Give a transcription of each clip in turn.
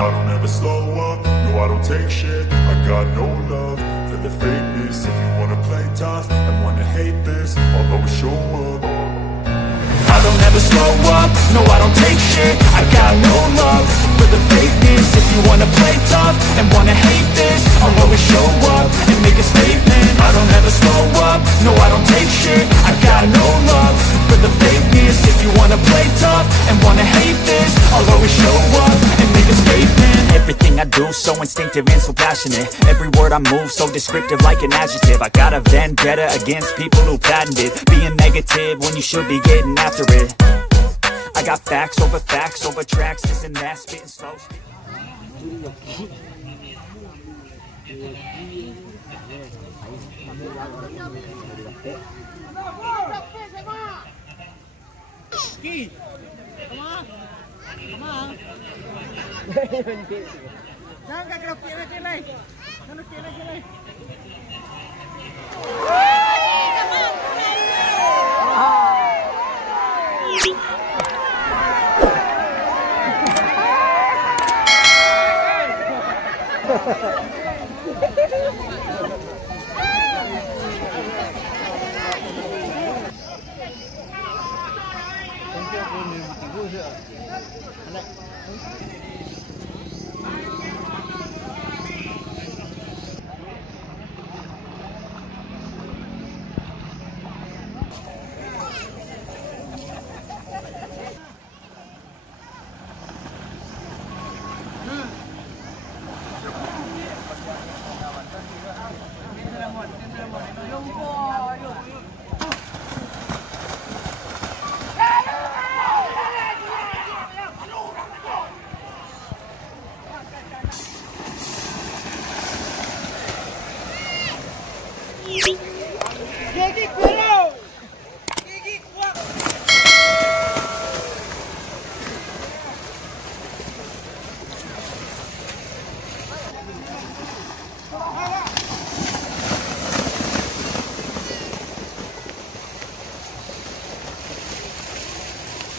I don't ever slow up, no I don't take shit. I got no love for the fakeness. If you wanna play tough and wanna hate this, I'll always show up. I don't ever slow up, no I don't take shit. I got no love for the fakeness. If you wanna play tough and wanna hate this, I'll always show up and make a statement. I don't ever slow up, no I don't take shit. I got no love for the fakeness. If you wanna play tough and wanna hate this, I'll always show up and make a statement. Everything I do so instinctive and so passionate. Every word I move so descriptive like an adjective. I got a vendetta against people who patented being negative when you should be getting after it. I got facts over tracks, this and that, spitting slow. Jangan kena kira lagi. Jangan kira lagi.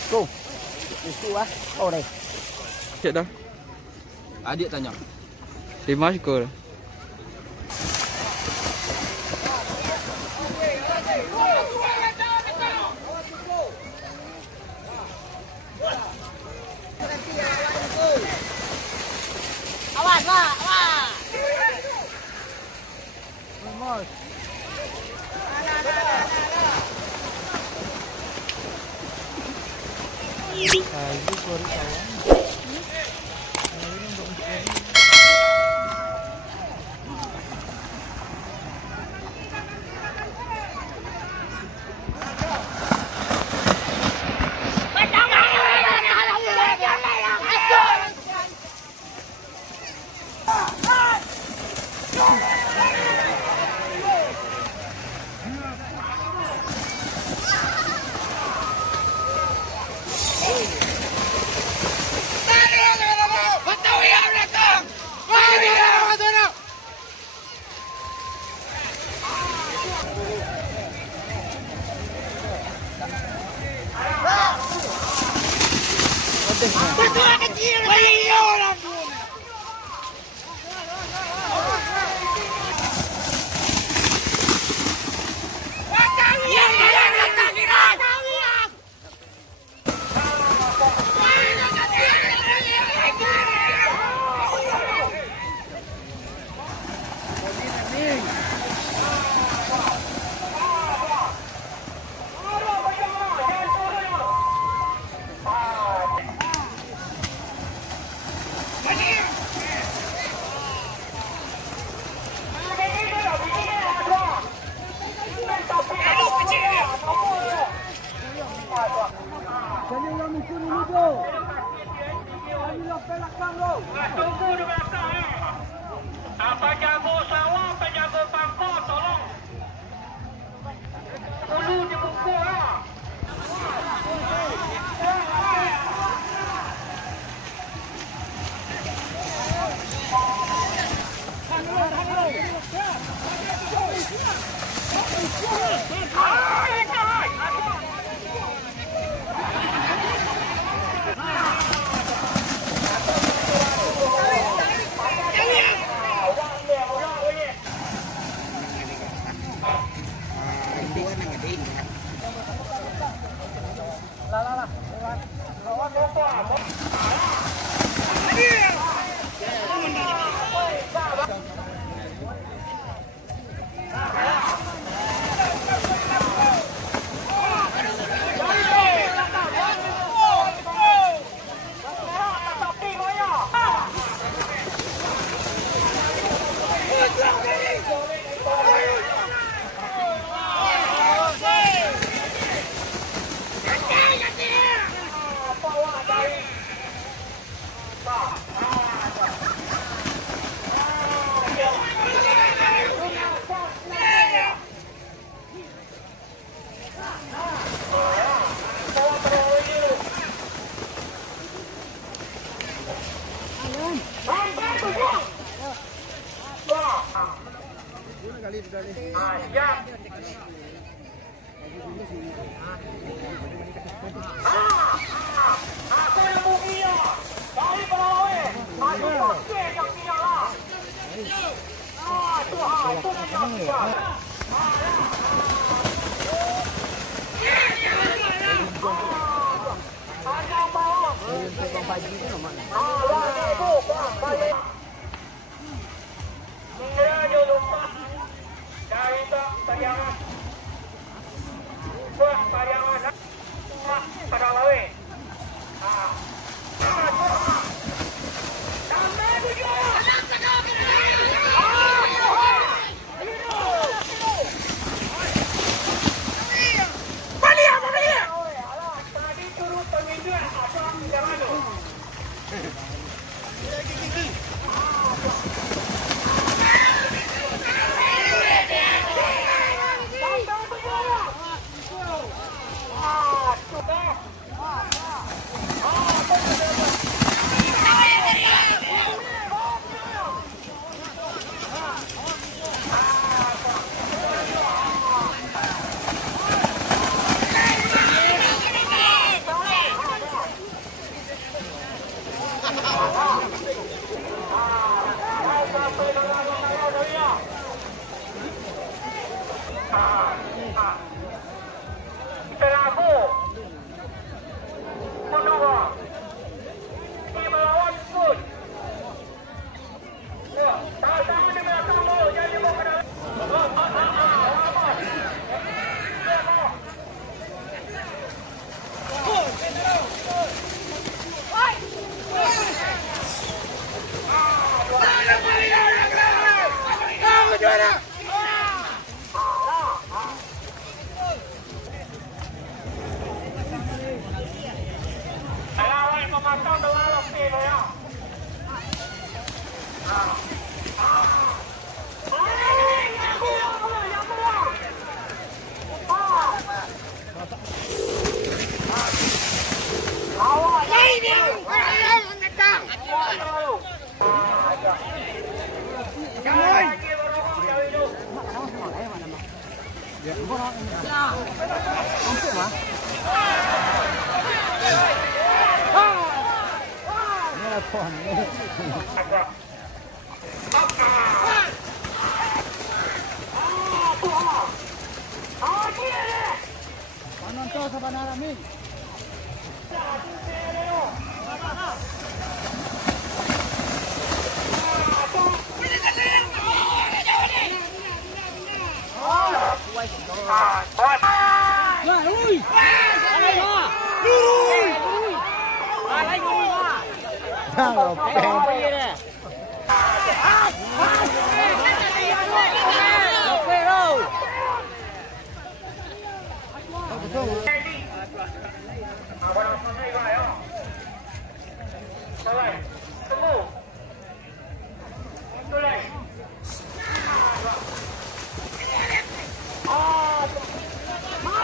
Go. Itu Oh đây. Cik dah. Adik tanya. 5 skor. Awas, Pak. Awas. Vamos. Tunggu di belakang ya. Apa jago sawah, penjago pangkor, tolong. Dulu dipukul lah.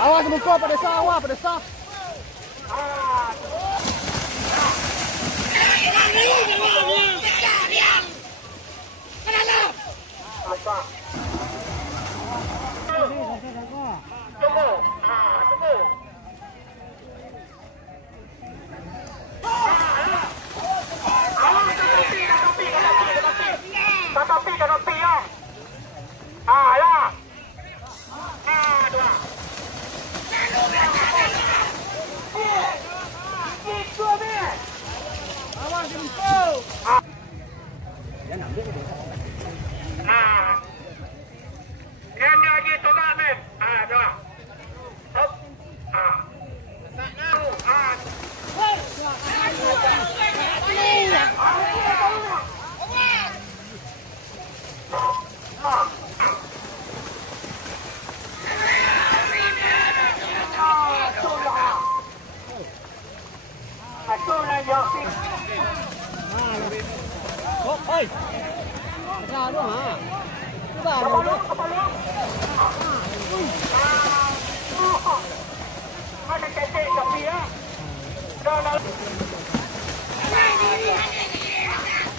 Awas muka pada sawah, pada sawah.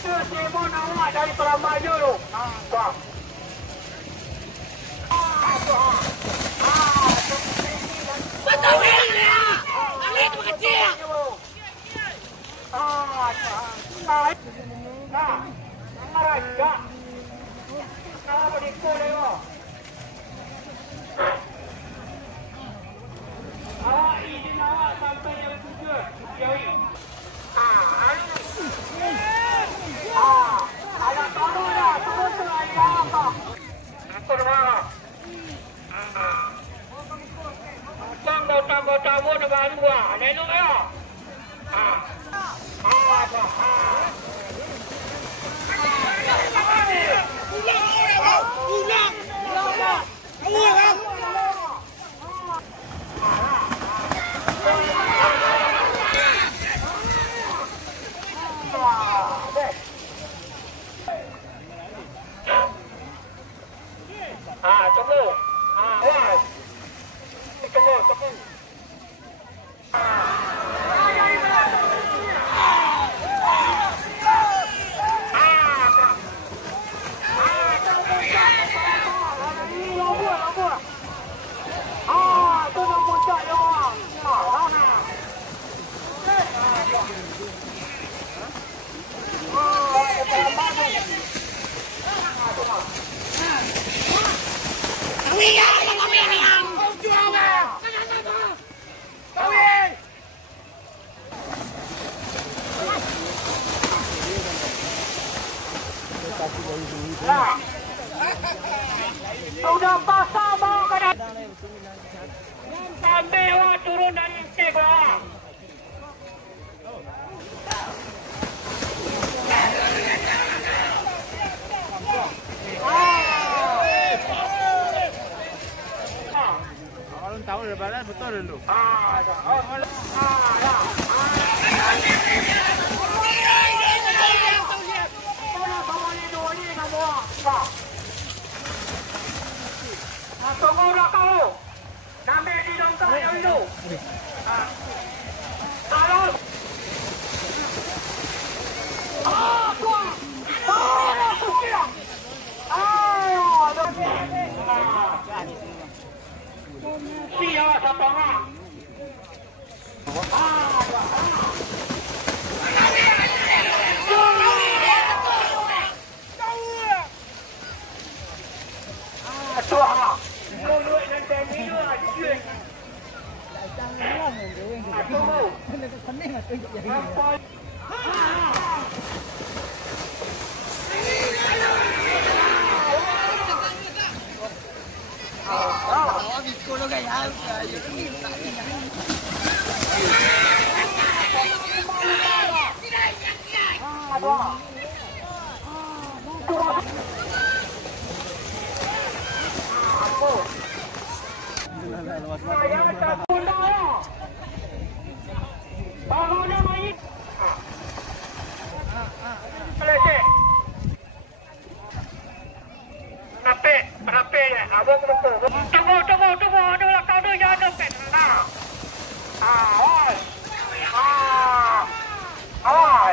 Kita sibuk awak dari peramai dulu. Tuan. Betul ni. Ali tu kecil. Awak izin awak sampai jam 7. Ada turun lah. Turun tu ada apa? Aku dah. Tamu dengan luar. Lelok ya. Tunggu. Awas. Tunggu. Sudah pasang bawa ke dalam. Sampai awak turun dari steg awak. Kalau tahu lebaran betul dulu. Tunggu nak kau. Nampak di dongkak dulu. Taruh. Tuan. Siapa siapa nak? Tunggu. Ada belakang tu jangan dempet. Awas.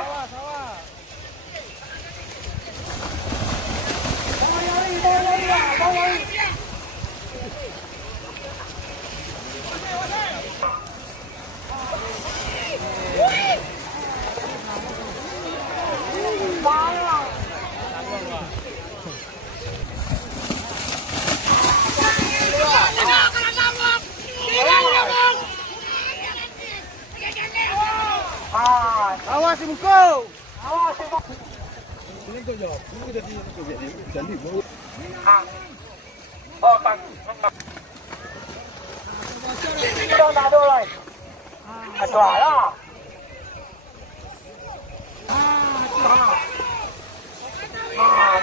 Awas si Muko. Ini tu jawab. Ini jadi mulut. Oh, tak. Kita dah ada lah. Ada lah.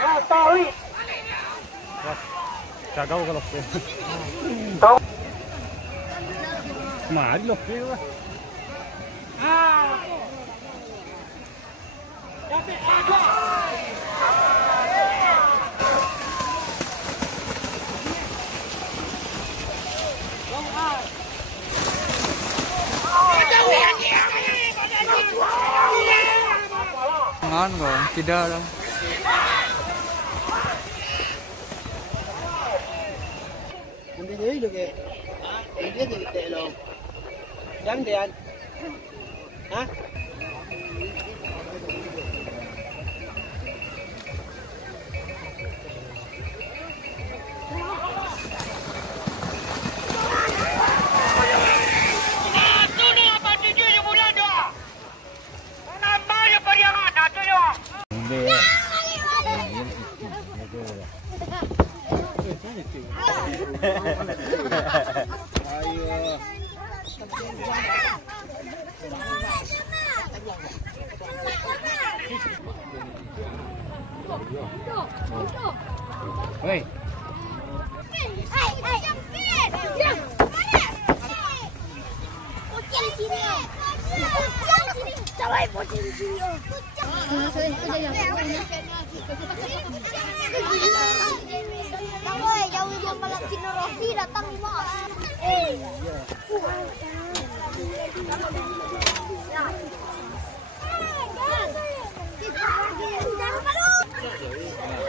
Nak tahu ni. Jaga kalau ke. Tahu. Mari loh ke. Ngon quá, tidak đâu. Mình đi dưới được kìa. Mình dưới thì tệ luôn. Trắng thì anh. Hả? Hei. Jauh-jauh malam Cina Rossi datang mas.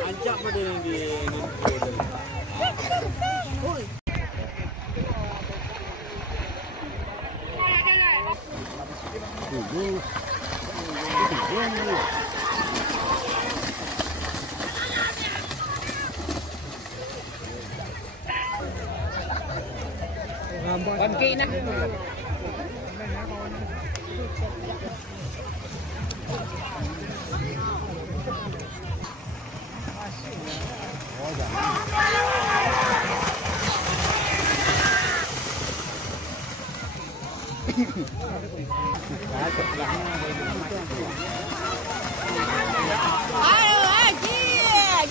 Anjak pada yang di Bangkit nak.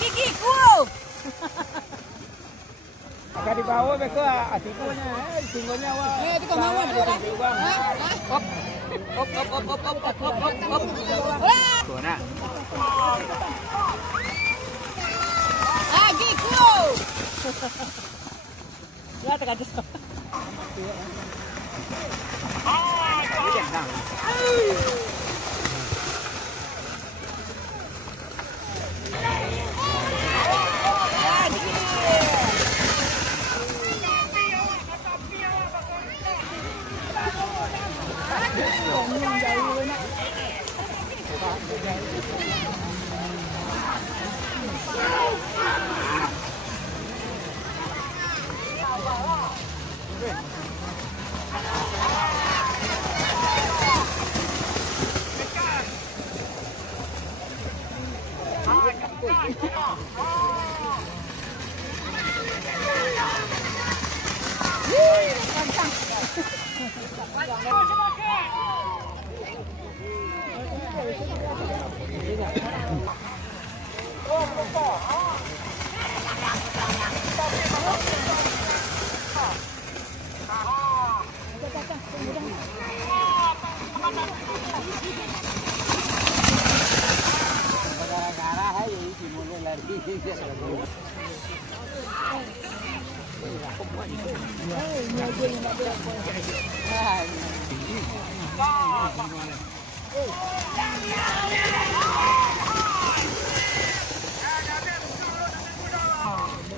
Gigiku. Akan dibawa mereka tinggalnya awak. Itu kau mahu ada. Op. Tuh nak. Gigiku. Ya terkadang.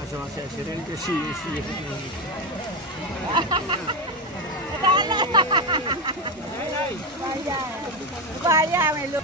Masa-masa sering ke si. Bahaya melu.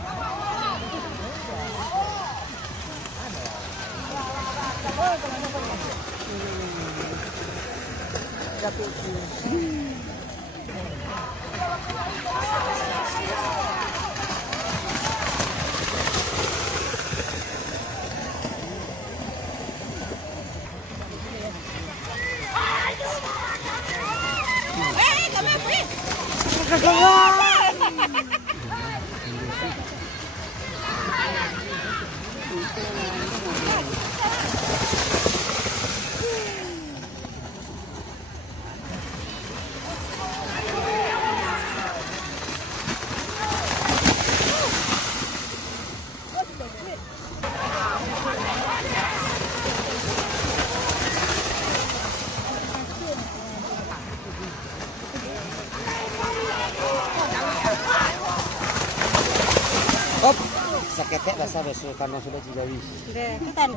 biasa karena sudah Cijawi. Deh, hutan.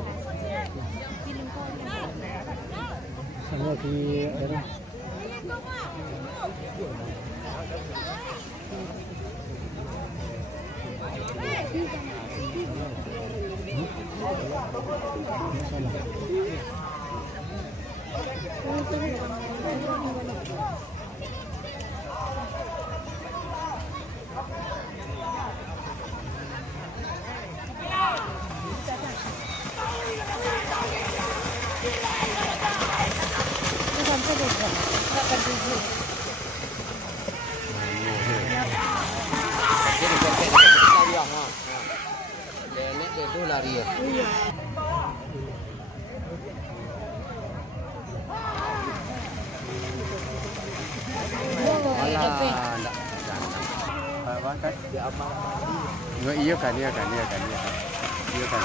Sama di daerah. Itu lari ya. Iya kan.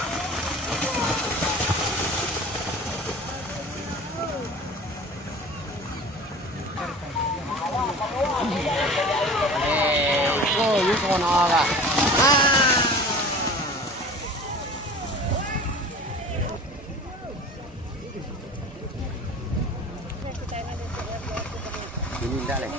Oh, you còn no à? Ini enggak leh.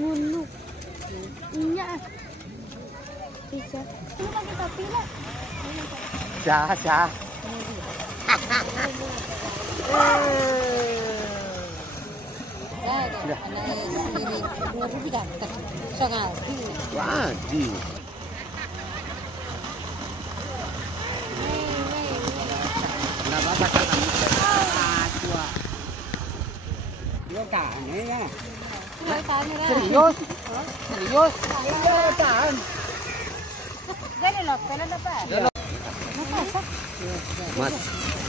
Dulu. Iya. Bisa. Ini lagi tapi lah. Jah. Wadi. Kenapa tak tua? Dia kan ya. Serius? Tahan. Gani loh, pelan apa? Mas,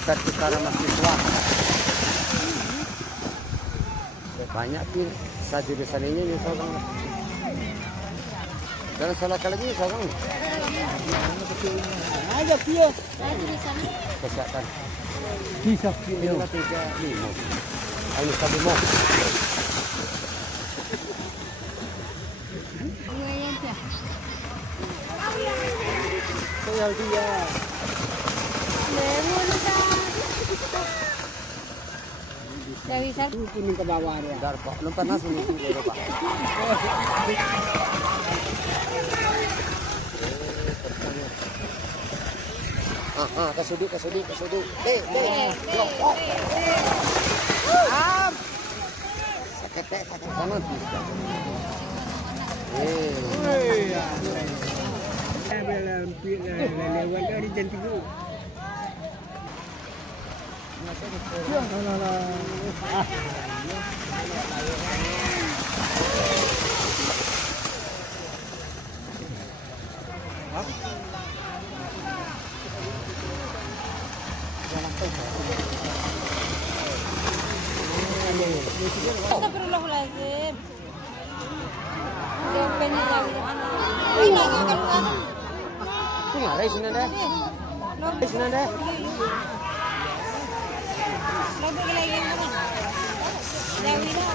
sekarang masih tua. Banyak pil saat di sananya ni seorang. Dan salah kali ni seorang. Ada pil. Kesehatan. Bisa pil. 35. Ayo sabimo. Saya dia. Lemon dah. Dari sana. Kuning ke bawah dia. Dar Pak. Lompat nasi ni dia Pak. Kasuduk. Dek. Sakit banget. Lewat dari jantik tu. Astagfirullahaladzim. Dia pengen lagi. Ini kan. Mari sini deh. Sini deh. Lebih lagi mana? Dewi dah.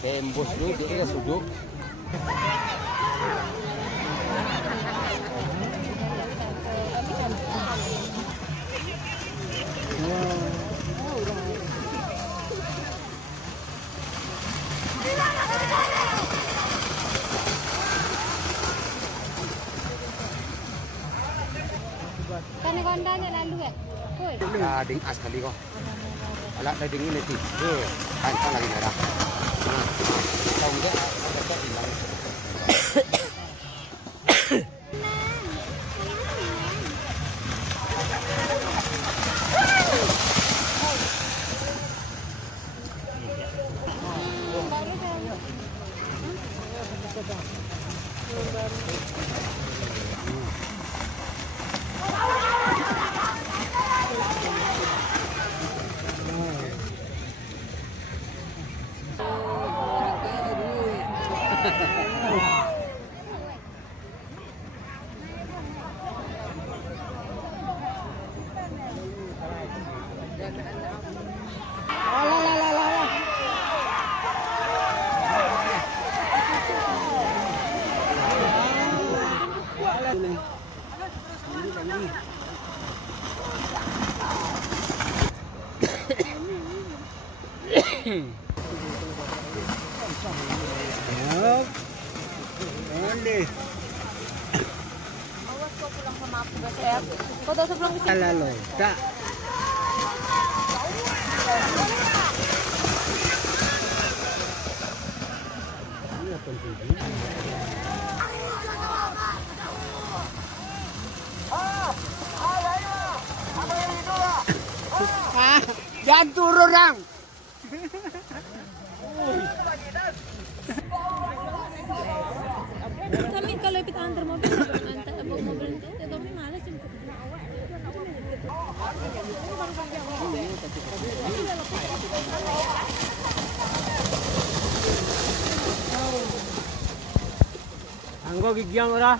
Tembus dulu dia suduk. Kan kondanya lalu ya. Dah ding as kali kau. Alat dah dingin nanti. Kan lagi merah. Tahu tak? Ada tak hilang. Boleh. Awas kau pulang sama aku besok. Kau tak usah pulang ke sini. Lalu, tak. Jangan turun orang. Kami kalau kita antar mobil, antar mobil itu, tapi malas jemput. Anggo gigiang ora.